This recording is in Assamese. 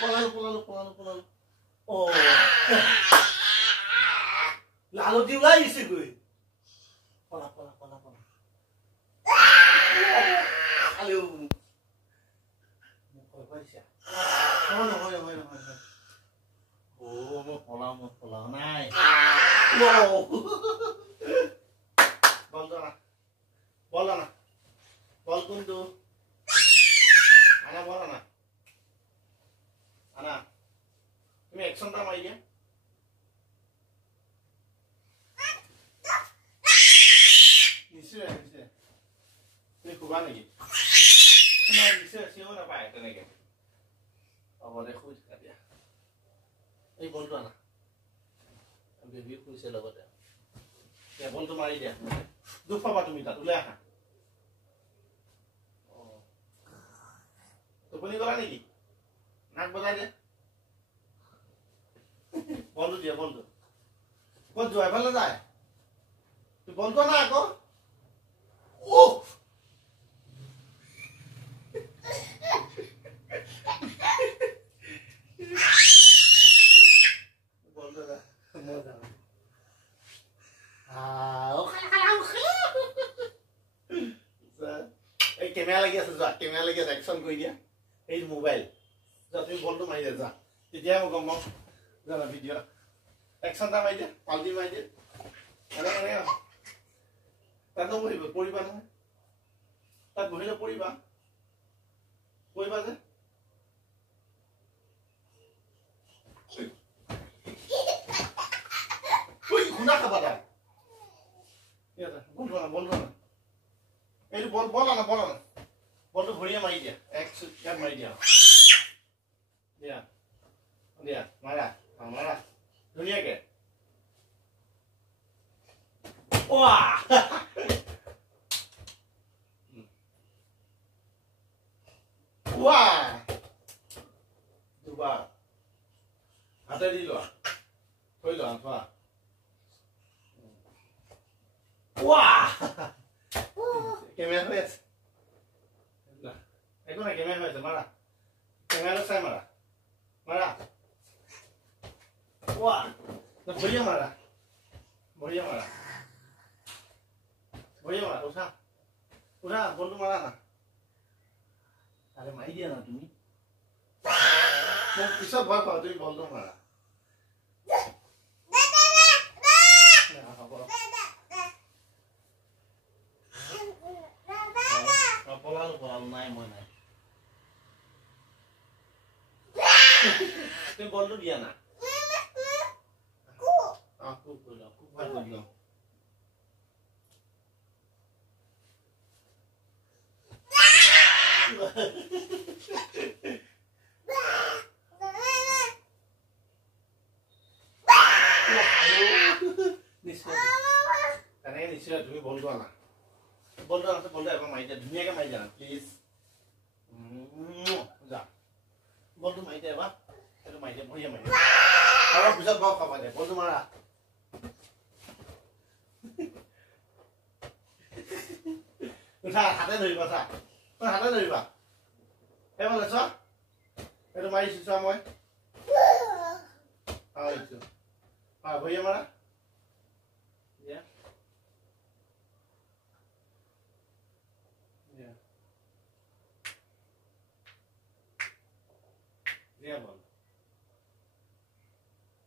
পলালো ও লালো দি ওলাই গেছে গৈ পলা আলেও মোক কৈছা নহয় ও মোক পলাও নাই বল না বল কোনটো আনা বল আনা তুমি অ্যাকশনটা মারি দিয়া নিশ্চয় তুমি খুবা নেকি তোমাৰ নিশ্চয় চিও নাপায় তেনেকে হ'ব দে খুই থাকা দিয়া এই বলটো আনা বেবি খুইছে লগতে বলটো মাৰি দিয়া দুখ পাবা তুমি তাত ওলাই আহা টোপনি কৰা নেকি নাক বজাই দিয়া বলটো দিয়া বলটো ক'ত যোৱা এফালে যায় তুই বলটো আনা আকৌ বলটো দা মজা এই কেমেৰা লাগি আছে যোৱা কেমেৰা লাগি আছে একশন কৰি দিয়া এই মোবাইল যা তুমি বলটো মাৰি দিয়া যা তেতিয়া মই গম পাম জানা ভিডিঅ' একশনটা মাৰি দিয়া পাল্টি মাৰি দিয়া এনে তাত বহিব পৰিবা নহয় তাত বহিলে পৰিবা যে খুন্দা খাবা তাই বলটো আনা এইটো বল আনা বলটো ভৰিয়ে মাৰি দিয়া এক ইয়াত মাৰি দিয়া দিয়া মাৰা ধুনীয়াকে দুবাৰ হাতে দি লোৱা থৈ লোৱা থোৱা কেমেৰা হৈ আছে একো নাই কেমেৰা হৈ আছে মাৰা কেমেৰা চাই মাৰা ভৰিয়ে মাৰা উঠা বলটো মাৰা না আৰে মাৰি দিয়া না তুমি মোক পিছত ভয় পাওঁ তুমি বলটো মাৰা পলালো নাই মই নাই তুমি বলটো দিয়া না খুব ভাল কৰিল নিশ্চয় তুমি বলটো আনা বলটো এবাৰ মাৰি দিয়া ধুনীয়াকে মাৰি দিয়া প্লিজ যা বলটো মাৰি দিয়া এবাৰ সেইটো মাৰি দিয়া ভৰিয়ে মাৰি দিয়া আৰু পিছত বাৰু খাবা দিয়া বলটো মাৰা উঠা হাতে ধৰিবা সেইফালে চোৱা এইটো মাৰিছো চোৱা মই ভৰিয়ে মাৰা Yeah, well.